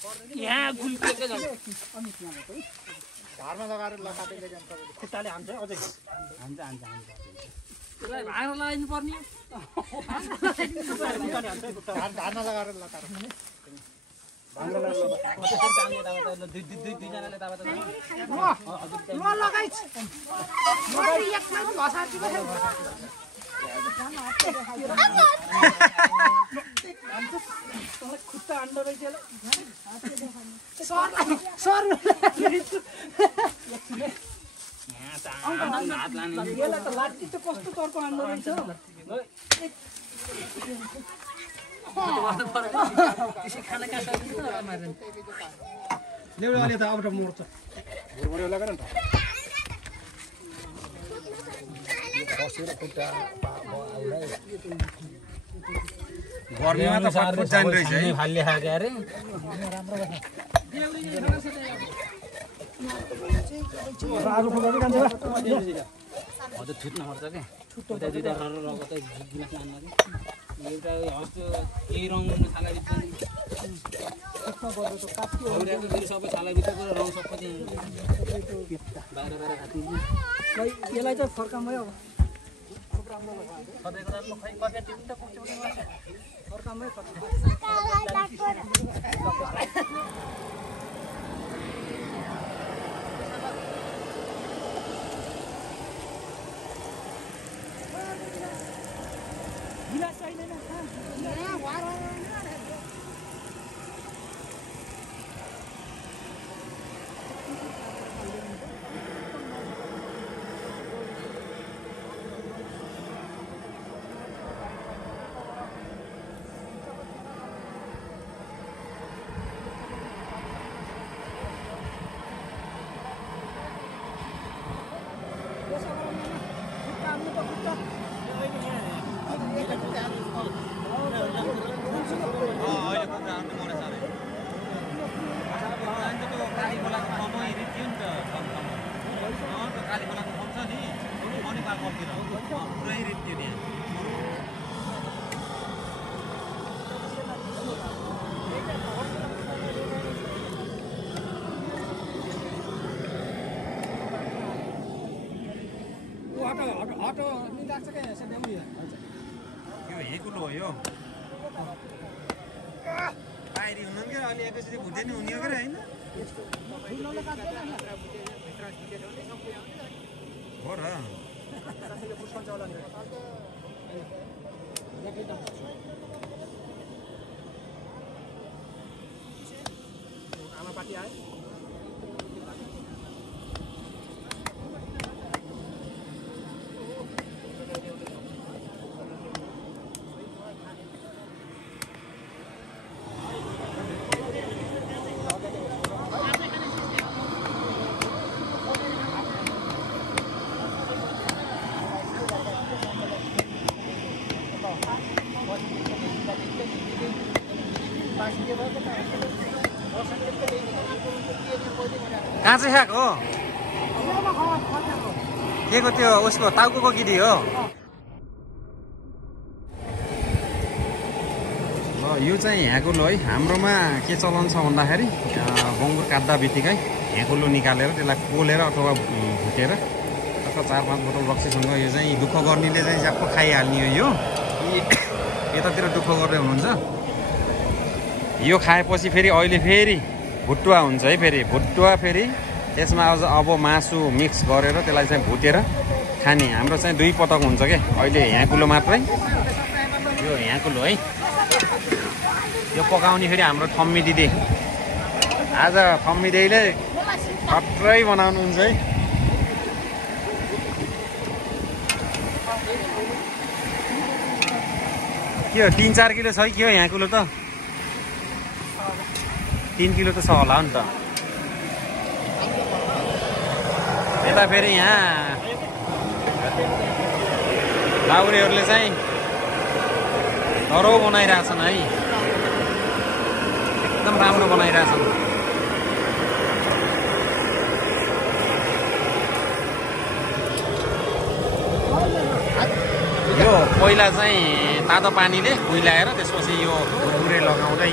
यहाँ गुल्केकै छ घरमा लगाएर लकाटेले जान्छ खुट्टाले हान्छ अझै हान्छ त्यसलाई भाँडा लगाइनु पर्ने धान लगाएर लकाएर दुईजनाले दाबा त म लगाइछ म एकमा घसार्छु खुट्टा अन्डो रहेछ सर हात लाने यसलाई त लाठी त कस्तो तर्को हान्डो रहेछ खाना कहाँ सक्छ ल्याउले त अब मोर्छ भुरभुरे लगाएर नि गर्मीमा त फटफट जाने रहेछ है फाल्ले खाके अरे हजुर छुट्न पर्छ के उता दुईटा रगत गिलास लानु एउटा हस्तो यही रङ छालाभित्र सबै छालाभित्रको रङ सबै बाहिर खाइदिनु यसलाई चाहिँ फर्कामै अब सधैँको राम्रो खै कतै टिम त पुग्छ फर्कामै गिलास चाहिँदैन हटो निकाल्छ क्या यो हेकुलो हो यो बाहिरी हुनु क्या अलि एकैचोटि भुटे नि हुने हो क्या होइन हो र आमा पार्टी आयो कहाँ चाहिँ खाएको हो के को त्यो उसको टाउको गिरी हो यो चाहिँ ह्याकुलो है हाम्रोमा के चलन छ भन्दाखेरि बङ्गुर काट्दा बित्तिकै ह्याकुलो निकालेर त्यसलाई पोलेर अथवा भुटेर अथवा 4-5 बोतल रक्सीसँग यो चाहिँ दुःख गर्नेले चाहिँ ज्याप्पो खाइहाल्ने हो यो यतातिर दुःख गर्दै हुनुहुन्छ यो खाएपछि फेरि अहिले फेरि भुटुवा हुन्छ है फेरि भुटुवा फेरि त्यसमा अब मासु मिक्स गरेर त्यसलाई चाहिँ भुटेर खाने हाम्रो चाहिँ 2 पटक हुन्छ के अहिले ह्याकुलो मात्रै यो ह्याकुलो है यो पकाउने फेरि हाम्रो थम्मी दिदी आज थम्मी दिदीले खत्रै बनाउनुहुन्छ है के हो 3-4 किलो छ है के हो ह्याकुलो त 3 किलो त छ होला नि त यता फेरि यहाँ लाउरेहरूले चाहिँ धरो बनाइरहेछन् है एकदम राम्रो बनाइरहेछन् यो पहिला चाहिँ तातो पानीले कुइलाएर त्यसपछि यो भुरभुरे लगाउँदै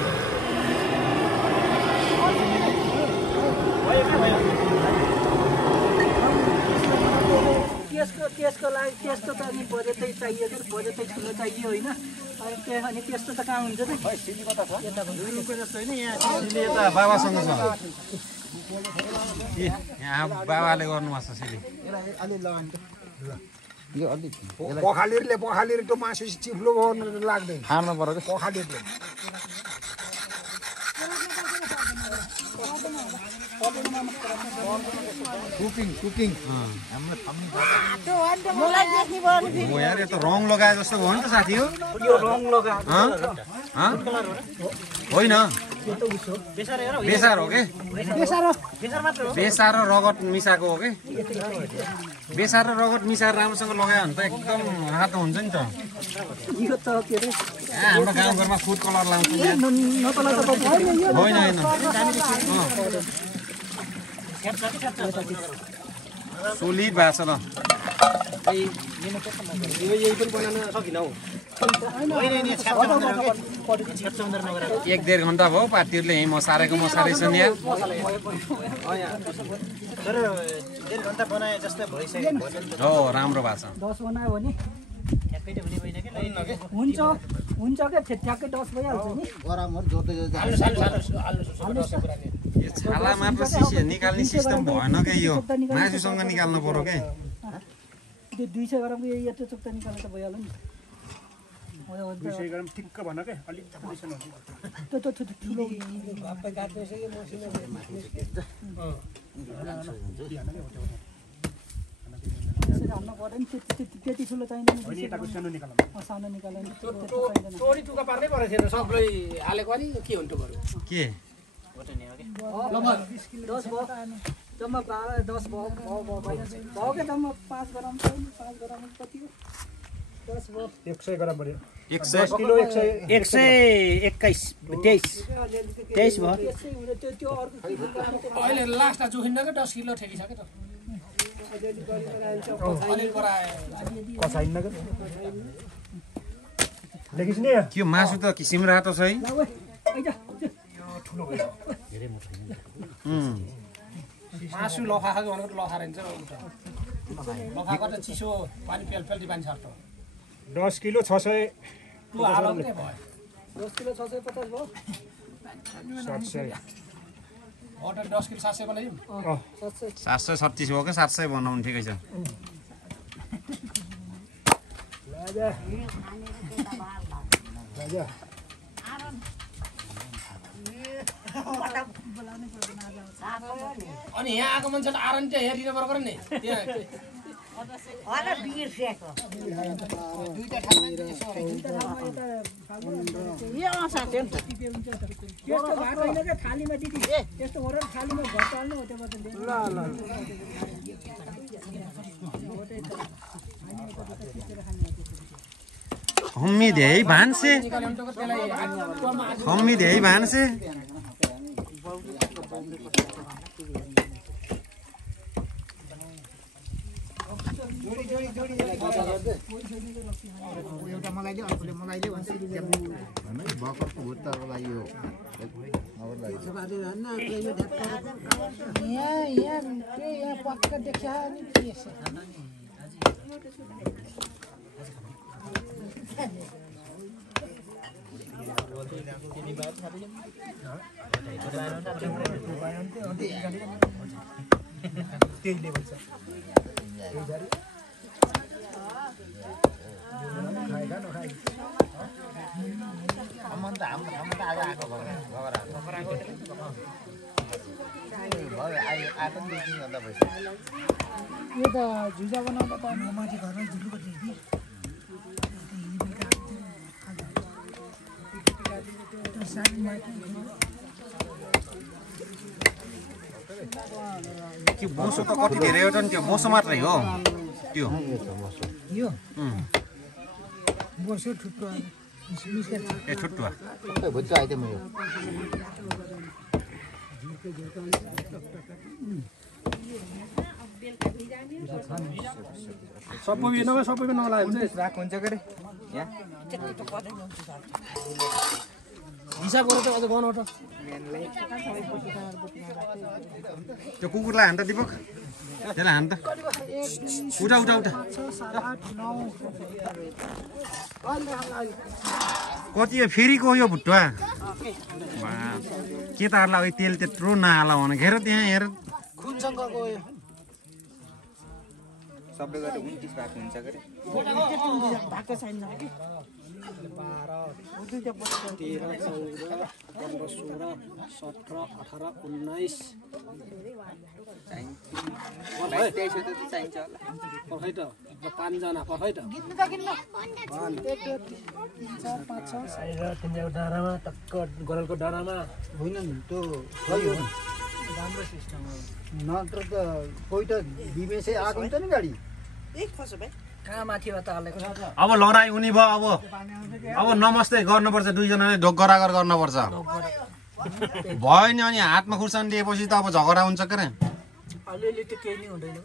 त्यस्तो त अनि बजेटै चाहियो कि बजेटै ठुलो चाहियो होइन अनि त्यस्तो त कहाँ हुन्छ त जस्तो होइन यहाँ सिली यता बाबासँग छ यहाँ बाबाले गर्नुभएको छ सिली पखालिरले त्यो मासु चिप्लो लाग्दैन खानु पर्यो कि पखालिरले कुकिङ हो यार यो त रङ लगाए जस्तो भयो नि त साथी हो यो रङ लगा होइन बेसार हो कि बेसार र रगत मिसाएको हो कि बेसार र रगत मिसाएर राम्रोसँग लगायो भने त एकदम रातो हुन्छ नि त यो त के अरे हाम्रो गाउँघरमा फुड कलर लाउँछ होइन सोलिड भएको छ ल यही पनि बनाउन सकिन हौ 1-1.5 घन्टा भयो पार्टीहरूले यहीँ मसारेको मसारै छ नि तर 1.5 घन्टा बनाए जस्तै भइसक्यो हो राम्रो भएको छ 10 बनायो भने हुन्छ हुन्छ के ठ्याक्कै 10 भइहाल्छ नि यो छाला मात्र निकाल्ने सिस्टम भएन क्या यो मासुसँग निकाल्नु पर्यो क्या त्यो 200 ग्रामको यत्रो चुक्ता निकाल्नु त भइहाल्यो नि 200 ग्राम ठिक्क भन के अलिक थपिसन हो त्यो ठुलो हाल्नु पर्दैन त्यति ठुलो चाहिँदैन सानो निकाल्नु टोरी टुका पार्नै परेको थिएन सबलाई हालेको अनि के हुन्छ बरु के 10 भयो जम्मा 10 भयो के जम्मा 5 ग्राम 5 ग्राम कति हो 10 भयो 100 ग्राम बढ्यो 100 किलो 121 23 भयो त्यो अहिले लास्टमा चुखिन्न कि 10 किलो ठेकिसक्यो त कसाइन्न के देखिस् नि त्यो मासु त किसिम रातो छ है मासु लखा खाएको भनेको लखा रहन्छ लखाको त चिसो पानी पेलपेल्टी पानी छर्छ 10 किलो 600 तँ हालो के भयो 10 किलो 650 भयो 700 अर्डर 10 किलो 700 बनाइदिउँ 736 हो कि 700 बनाउनु ठिकै छ अनि यहाँ आएको मान्छेले आरन चाहिँ हेरिदिनु बरोबर नि त्यहाँ थालीमा दिदी यस्तो गरेर थालीमा घटाल्नु हो त्यो हम्मी धेरै भान्से हम्मी धेरै भान्से एउटा मलाई दे अर्कोले मलाई दे भन्छ भर्खरको भुट्टाको लागि हो यहाँ पक्का देखा नि त्यही लेभल छ यो त झुजा बनाउँदा त माथि घरमा झुलुको थियो कि मोसो त कति धेरै एउटा नि त्यो मोसो मात्रै हो त्यो यो बोसो ठुट्टो ए ठुट्टुवा भुट्टा आइटम हो सबै नलायो भने राख हुन्छ के रे यहाँ हिसाब गरेर त अझ बनाउ त त्यो कुकुरलाई हान्दा दिपक त्यसलाई हान त उठा उठा उठा 6 7 8 9 कति हो फेरिको यो भुट्टा केटाहरूलाई तेल त्यत्रो नहाल भने हेर त्यहाँ हेर खुनसँग गयो सबै गरेर 29 भाग हुन्छ गरे भागको चाहिन्छ कि 12 13 14 15 16 17 18 19 चाहिन्छ 22 त चाहिन्छ होला पर्खै त 5 जना पर्खै त गिन्नु त गिन्नु 1 2 3 4 5 6 तिम्रो डाँडामा टक्क गरलको डाँडामा होइन नि त्यो राम्रो सिस्टम हो नत्र त कोही त बिमेसै आएको हुन्छ नि गाडी कहाँ माथिबाट हालेको छ अब लडाइँ उनी भयो अब नमस्ते गर्नुपर्छ दुईजनाले ढोक गरागर गर्नुपर्छ भयो नि अनि हातमा खुर्सानी दिएपछि त अब झगडा हुन्छ के अरे अलिअलि त केही नै हुँदैन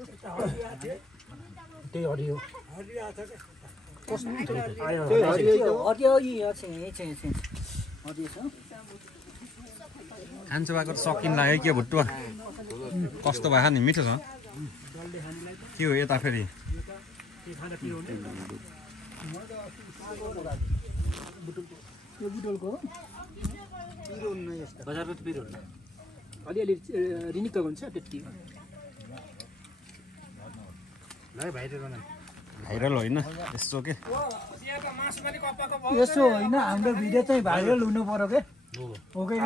त्यही हरियो हरियो यहाँ चाहिँ हरियो छ खान्छ भएको सकिन लाग्यो के भुट्टुवा कस्तो भयो नि मिठो छ के हो यता फेरि यो बुटोलको हो बजारको त पिरो हुन्न अलिअलि रिनिक्क हुन्छ त्यति भाइरल होइन यस्तो के यसो होइन हाम्रो भिडियो चाहिँ भाइरल हुनु पर्यो के हो कि